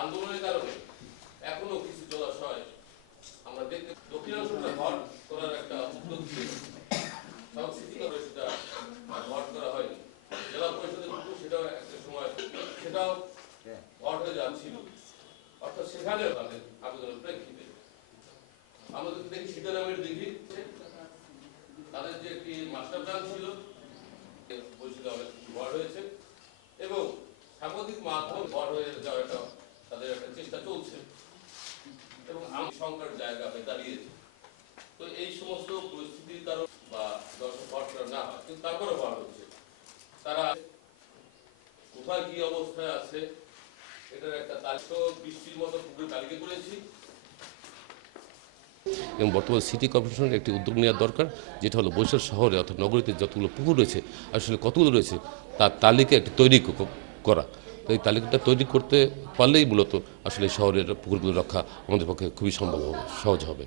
আন্দোলনের কারণে এখনও কিছু জলাশয় আমরা দেখতে দক্ষিণাংশটা ভর করার একটা উদ্যোগ ছিল তাও সিটি ভর করা হয়নি। জেলা পরিষদের উদ্যোগ সেটাও একটা সময় সেটাও ভর হয়ে যাচ্ছিল। অর্থাৎ সেখানেও তাদের আবেদনের প্রেক্ষিতে। আমরা যদি দেখি সীতারামের দিঘি তাদের যে একটি মাস্টার প্ল্যান ছিল অনেক কিছু হয়েছে এবং সামাজিক মাধ্যম বড় হয়ে যাওয়ার একটা তাদের একটা চেষ্টা চলছে। এবং আমি সংকট জায়গা হয়ে দাঁড়িয়েছে। তো এই সমস্ত পরিস্থিতির কারণ বা দর্শক ভরসা না হয়, কিন্তু তারপরে বড় হচ্ছে। তারা কোথায় কি অবস্থায় আছে, এটার একটা তালিকা বৃষ্টির মতো পুকুর তালিকা করেছি। এবং বর্তমান সিটি কর্পোরেশনের একটি উদ্যোগ নেওয়ার দরকার, যেটা হলো বরিশাল শহরে অর্থাৎ নগরীতে যতগুলো পুকুর রয়েছে, আসলে কতগুলো রয়েছে, তার তালিকা একটি তৈরি করা। এই তালিকাটা তৈরি করতে পারলেই মূলত আসলে শহরের পুকুরগুলো রক্ষা আমাদের পক্ষে খুবই সম্ভব হবে, সহজ হবে।